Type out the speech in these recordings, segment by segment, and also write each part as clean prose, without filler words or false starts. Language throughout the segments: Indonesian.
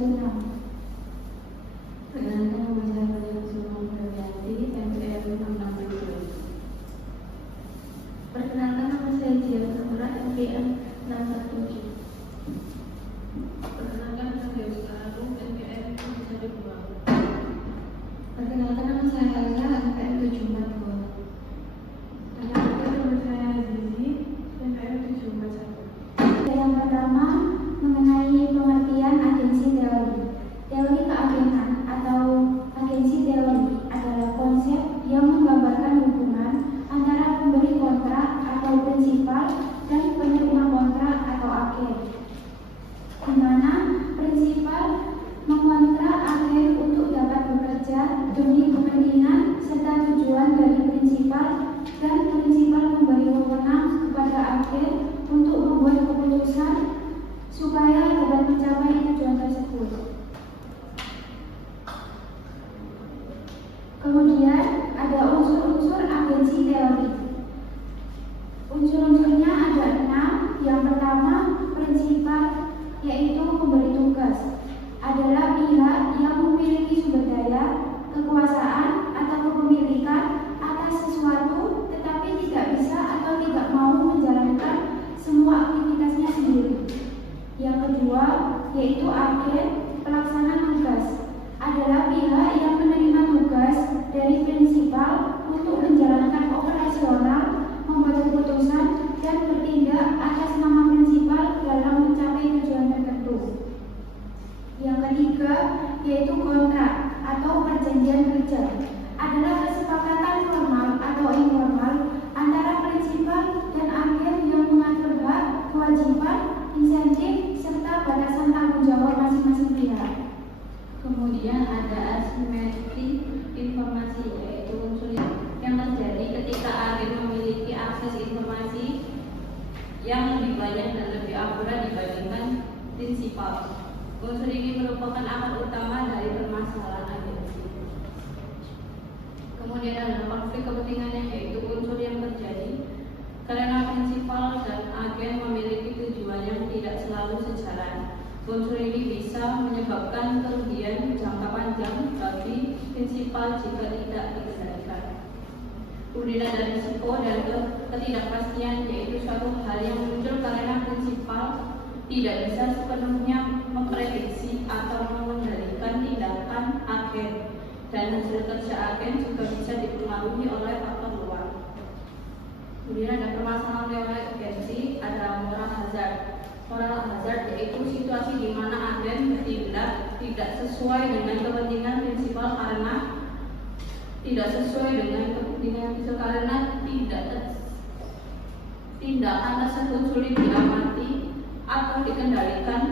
116. Perkenalkan nama saya Fajar Kusuma Pravianti, MPR 667. Perkenalkan nama saya Jia Samara, MPR 617. Perkenalkan nama saya Sekarang, MPR 112. Perkenalkan nama saya Elsa, MPR 742. Perkenalkan nama saya Zizi, MPR 741. Yang pertama, mengenai pengertian agensi teori. Teori keagenan atau agensi teori adalah konsep yang menggambarkan hubungan antara pemberi kontrak atau prinsipal dan penerima kontrak atau agen, di mana prinsipal mengontrak agen untuk dapat bekerja demi kepentingan serta tujuan dari prinsipal, dan prinsipal memberi wewenang kepada agen untuk membuat keputusan supaya dapat mencapai tujuan tersebut. Kemudian ada unsur-unsur agensi teori. Unsur-unsurnya ada 6. Yang pertama, prinsipal, yaitu pemberi tugas, adalah pihak yang memiliki sumber daya, kekuasaan, atau kepemilikan atas sesuatu tetapi tidak bisa atau tidak mau menjalankan semua aktivitasnya sendiri. Yang kedua, yaitu agen pelaksana tugas, adalah pihak yang menerima tugas dari prinsipal untuk menjalankan operasional, membuat keputusan, dan bertindak atas nama prinsipal dalam mencapai tujuan tertentu. Yang ketiga, yaitu kontrak atau perjanjian kerja, adalah kesepakatan formal atau informal antara prinsipal dan agen yang mengatur hak, kewajiban, insentif, serta batasan tanggung jawab masing-masing pihak. Kemudian ada asimetri informasi, yaitu unsur yang terjadi ketika agen memiliki akses informasi yang lebih banyak dan lebih akurat dibandingkan prinsipal. Unsur ini merupakan akar utama dari permasalahan agensi. Kemudian ada konflik kepentingannya, yaitu unsur yang terjadi karena prinsipal dan agen memiliki tujuan yang tidak selalu sejalan. Unsur ini bisa menyebabkan kerugian jangka panjang bagi prinsipal jika tidak dikendalikan. Kemudian ada risiko dan ketidakpastian, yaitu suatu hal yang muncul karena prinsipal tidak bisa sepenuhnya memprediksi atau mengendalikan tindakan agen, dan hasil kerja agen juga bisa dipengaruhi oleh faktor luar. Kemudian ada permasalahan teori agensi, ada moral hazard. Moral hazard yaitu situasi di mana agen bertindak tidak sesuai dengan kepentingan prinsipal karena tindakan tersebut sulit diamati atau dikendalikan.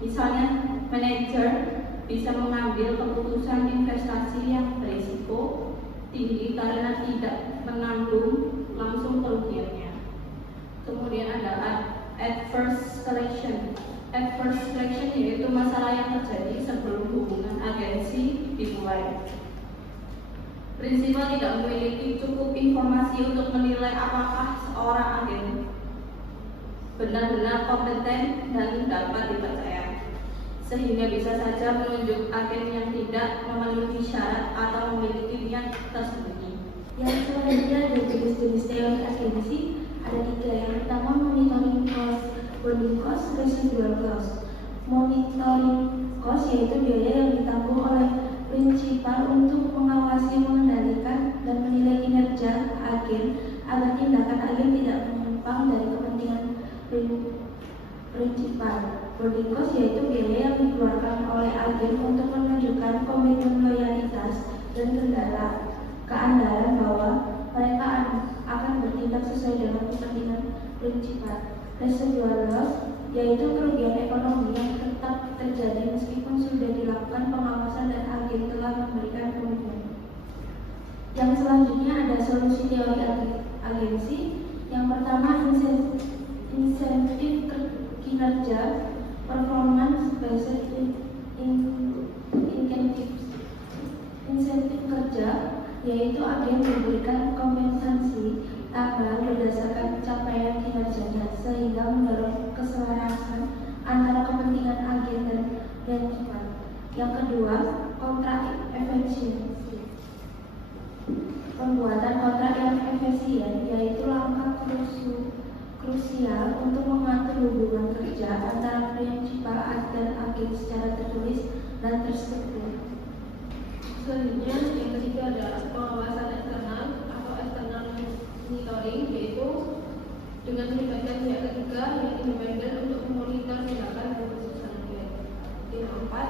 Misalnya, manajer bisa mengambil keputusan investasi yang berisiko tinggi karena tidak menanggung langsung kerugiannya. Kemudian ada adverse selection. Adverse selection yaitu masalah yang terjadi sebelum hubungan agensi dimulai. Prinsipal tidak memiliki cukup informasi untuk menilai apakah seorang agen benar-benar kompeten dan dapat dipercaya, sehingga bisa saja menunjuk agen yang tidak memenuhi syarat atau memiliki niat tersembunyi. Yang selanjutnya ada jenis-jenis teori agensi. Ada 3. Yang pertama, monitoring cost, bonding cost, residual cost. Monitoring cost yaitu biaya yang ditanggung oleh prinsipal untuk mengawasi, mengendalikan, dan menilai kinerja agen agar tindakan agen tidak menyimpang dari kepentingan prinsipal. Bonding cost yaitu biaya yang dikeluarkan oleh agen untuk menunjukkan komitmen loyalitas dan keandalan bahwa mereka akan bertindak sesuai dengan kepentingan prinsipal. Residual loss yaitu kerugian ekonomi yang tetap terjadi meskipun sudah dilakukan pengawasan dan agen telah memberikan komitmen. Yang selanjutnya ada solusi teori agensi. Yang pertama, insentif kinerja, performance based incentives. Insentif kerja yaitu agen memberikan kompensasi tambahan berdasarkan capaian kinerjanya sehingga mendorong keselarasan antara kepentingan agen dan prinsipal. sosial untuk mengatur hubungan kerja antara prinsipal dan agen secara tertulis dan terstruktur. Selanjutnya yang ketiga adalah pengawasan eksternal atau external monitoring, yaitu dengan melibatkan pihak ketiga yang independen untuk memonitor tindakan dan keputusan agen. Yang keempat,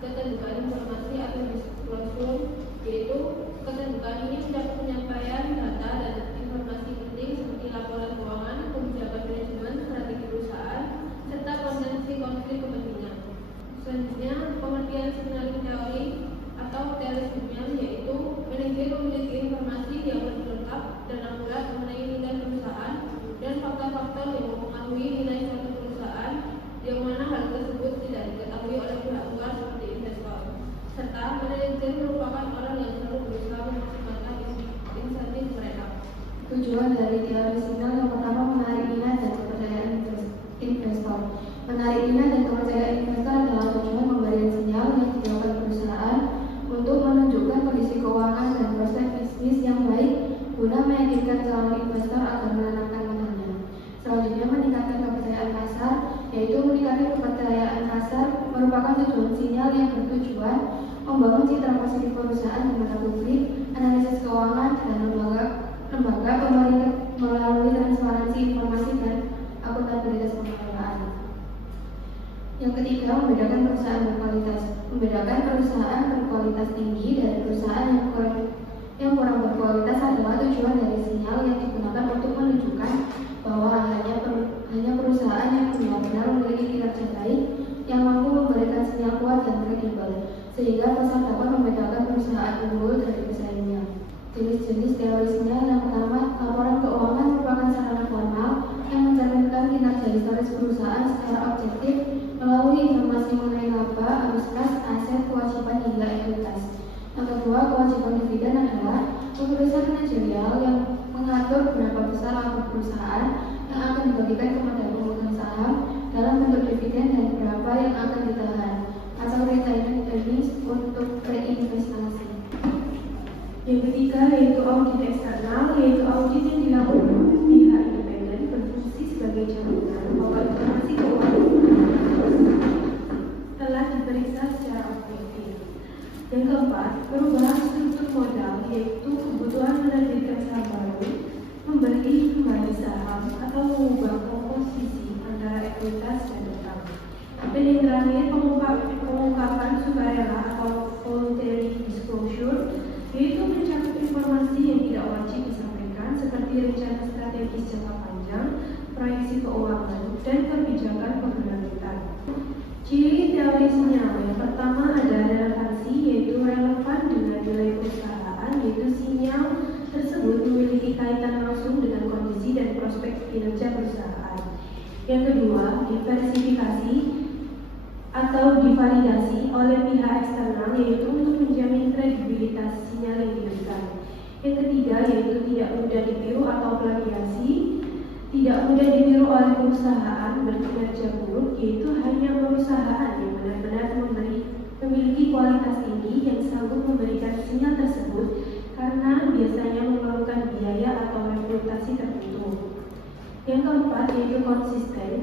keterbukaan informasi atau disclosure, yaitu keterbukaan ini mencakup penyampaian data dan informasi penting seperti laporan keuangan, kebijakan manajemen, strategi perusahaan, serta potensi konflik kepentingan. Selanjutnya, pengertian signaling teori atau teori sinyal, yaitu manajer memiliki informasi yang lebih lengkap dan akurat mengenai nilai perusahaan dan faktor-faktor yang mempengaruhi nilai suatu perusahaan, yang mana hal tersebut tidak diketahui oleh pihak luar seperti investor. Serta manajer merupakan orang yang selalu berusaha memaksimalkan insentif mereka. Tujuan dari teori sinyal yang pertama menarik minat dan kepercayaan investor. Menarik minat dan kepercayaan investor adalah tujuan pemberian sinyal yang dilakukan perusahaan untuk menunjukkan kondisi keuangan dan prospek bisnis yang baik guna meyakinkan calon investor agar menanamkan modalnya. Selanjutnya, meningkatkan kepercayaan pasar, yaitu meningkatkan kepercayaan pasar merupakan tujuan sinyal yang bertujuan membangun citra positif perusahaan di mata publik, analisis keuangan dan lembaga pemerintah melalui transparansi informasi dan akuntabilitas pengelolaan. Yang ketiga, membedakan perusahaan berkualitas. Membedakan perusahaan berkualitas tinggi dari perusahaan yang kurang berkualitas adalah tujuan dari sinyal yang digunakan untuk menunjukkan bahwa hanya perusahaan yang benar-benar memiliki kinerja baik yang mampu memberikan sinyal kuat dan kredibel, sehingga pasar dapat membedakan perusahaan unggul dari pesaingnya. Jenis-jenis teori sinyal yang pertama, laporan keuangan merupakan sarana formal yang mencerminkan kinerja historis perusahaan secara objektif melalui informasi mengenai laba, arus kas, aset, kewajiban hingga ekuitas. Yang kedua, kewajiban dividen adalah keputusan manajerial yang mengatur berapa besar laba perusahaan yang akan dibagikan kepada pemegang saham dalam bentuk dividen dan berapa yang akan ditahan atau retained earnings untuk reinvestasi. Yang ketiga yaitu audit eksternal, yaitu audit yang dilakukan oleh pihak independen berfungsi sebagai jaminan bahwa informasi keuangan telah diperiksa secara objektif. Yang keempat, perubahan struktur modal, yaitu kebutuhan menerbitkan saham baru, membeli kembali saham atau mengubah komposisi antara ekuitas dan utang. Dan yang terakhir, pengungkapan sukarela atau voluntary disclosure, yaitu mencakup informasi yang tidak wajib disampaikan seperti rencana strategis jangka panjang, proyeksi keuangan, dan kebijakan berkelanjutan. Ciri teori sinyal yang pertama ada relevansi, yaitu relevan dengan nilai perusahaan, yaitu sinyal tersebut memiliki kaitan langsung dengan kondisi dan prospek kinerja perusahaan. Yang kedua, diversifikasi atau divalidasi oleh pihak eksternal, yaitu untuk menjamin kredibilitas sinyal yang diberikan. Yang ketiga yaitu tidak mudah ditiru atau plagiasi, tidak mudah ditiru oleh perusahaan berkinerja buruk, yaitu hanya perusahaan yang benar-benar memiliki kualitas tinggi yang sanggup memberikan sinyal tersebut karena biasanya memerlukan biaya atau reputasi tertentu. Yang keempat yaitu konsisten.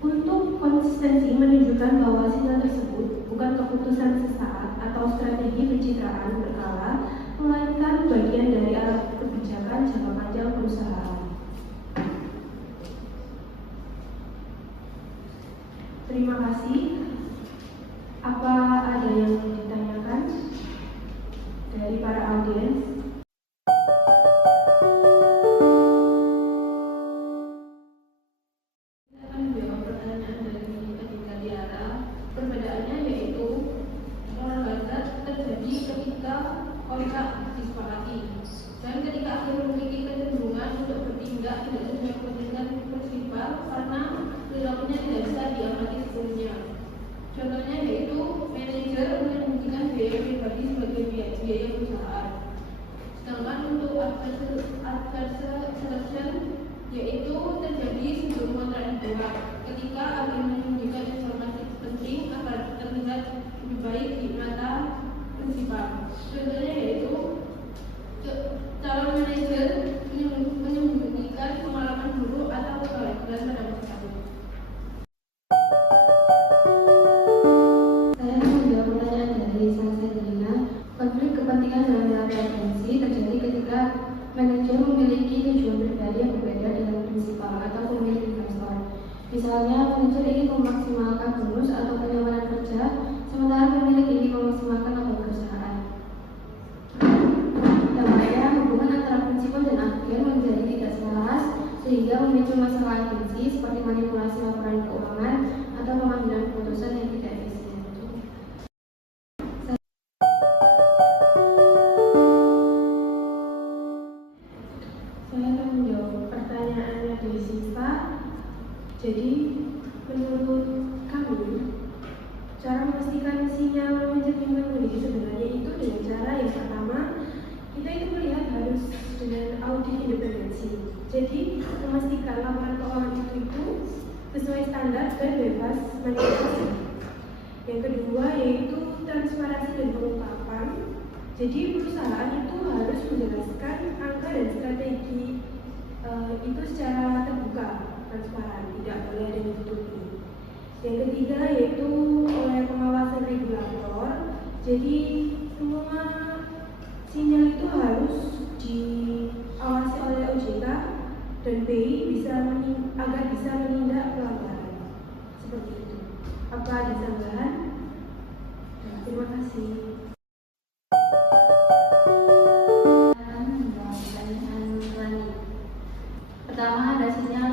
Untuk konsistensi menunjukkan bahwa sinyal tersebut bukan keputusan sesaat atau strategi pencitraan berkala, melainkan bagian dari arah kebijakan jangka panjang perusahaan. Terima kasih. Apa ada yang ditanyakan dari para audiens? Perbedaannya yaitu pengorbanan terjadi ketika kontrak disepakati dan ketika akhir memiliki kecenderungan untuk bertindak tidak sesuai kepentingan prinsipal karena perilakunya tidak bisa diamati sebelumnya. Contohnya yaitu manajer menyembunyikan biaya pribadi sebagai biaya perusahaan. Sedangkan untuk adverse selection yaitu terjadi sebelum kontrak dibuat ketika agen menyembunyikan informasi penting agar terlihat lebih baik di mata prinsipal. Contohnya yaitu calon manajer menyembunyikan pengalaman buruk atau sehingga memicu masalah agensi seperti manipulasi laporan keuangan atau pengambilan keputusan yang tidak efisien. Saya akan menjawab pertanyaannya Desiva. Jadi, menurut kami, cara memastikan sinyal mencerminkan kondisi sebenarnya itu dengan cara yang pertama, kita itu melihat harus dengan audit independensi. Jadi, memastikan laporan keuangan itu sesuai standar dan bebas manipulasi. Yang kedua yaitu transparansi dan pengungkapan. Jadi, perusahaan itu harus menjelaskan angka dan strategi itu secara terbuka, transparan, tidak boleh ada yang ditutupi. Yang ketiga yaitu oleh pengawasan regulator. Jadi semua sinyal itu harus diawasi oleh OJK dan BI agar bisa menindak pelanggaran. Seperti itu. Apa ada tambahan? Terima kasih. Pertama, ada sinyal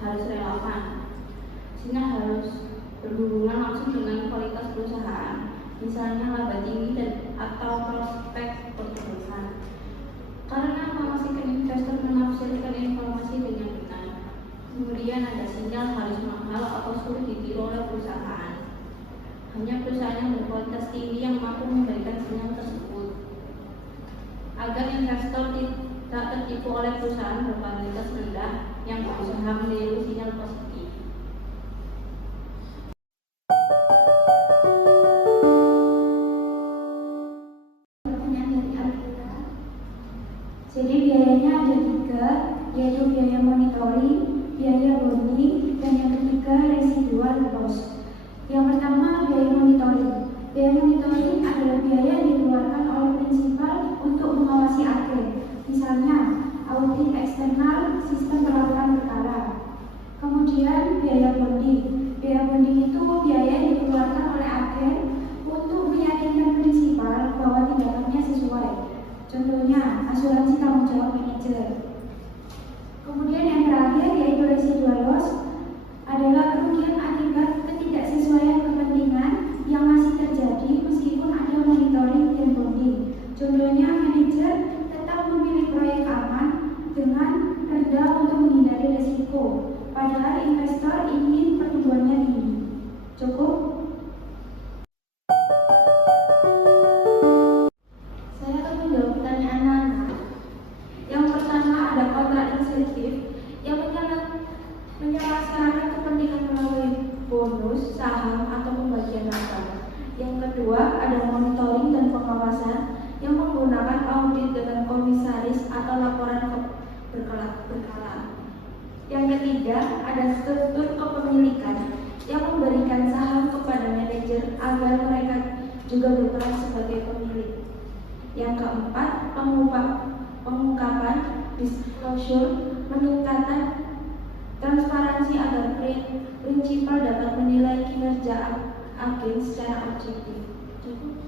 harus relevan. Sinyal harus berhubungan langsung dengan kualitas perusahaan, misalnya laba tinggi dan atau prospek pertumbuhan. Karena memastikan investor menafsirkan informasi dengan benar. Kemudian ada sinyal harus mahal atau sulit ditiru oleh perusahaan. Hanya perusahaan yang berkualitas tinggi yang mampu memberikan sinyal tersebut. Agar investor tidak tertipu oleh perusahaan berkualitas rendah yang berusaha meniru sinyal positif. Pertanyaan dari Alvira. Jadi biayanya ada 3, yaitu biaya monitoring, biaya bonding, dan yang ketiga residual loss. Yang pertama, biaya monitoring. Biaya monitoring adalah biaya yang dikeluarkan oleh prinsipal untuk mengawasi agen. Misalnya, audit eksternal sistem perlaporan perkara. Kemudian, biaya bonding. Biaya bonding itu biaya yang dikeluarkan oleh agen untuk meyakinkan prinsipal bahwa tindakannya sesuai. Contohnya, asuransi tanggung jawab manajer. Kemudian yang terakhir yaitu residual loss adalah kerugian akibat ketidaksesuaian kepentingan yang masih terjadi meskipun ada monitoring dan bonding. Contohnya, manajer tetap memilih proyek aman dengan rendah untuk menghindari risiko, padahal investor ingin pertumbuhannya tinggi. Cukup? Saya akan menjawab pertanyaan Nana. Yang pertama ada kontrak insentif yang menyelaksanakan kepentingan melalui bonus, saham, atau pembagian laba. Yang kedua ada monitoring dan pengawasan yang menggunakan audit dengan komisaris atau laporan berkala. Yang ketiga ada struktur kepemilikan yang memberikan saham kepada manajer agar mereka juga berperan sebagai pemilik. Yang keempat, pengungkapan disclosure, meningkatkan transparansi agar prinsipal dapat menilai kinerja agen secara objektif. Cukup.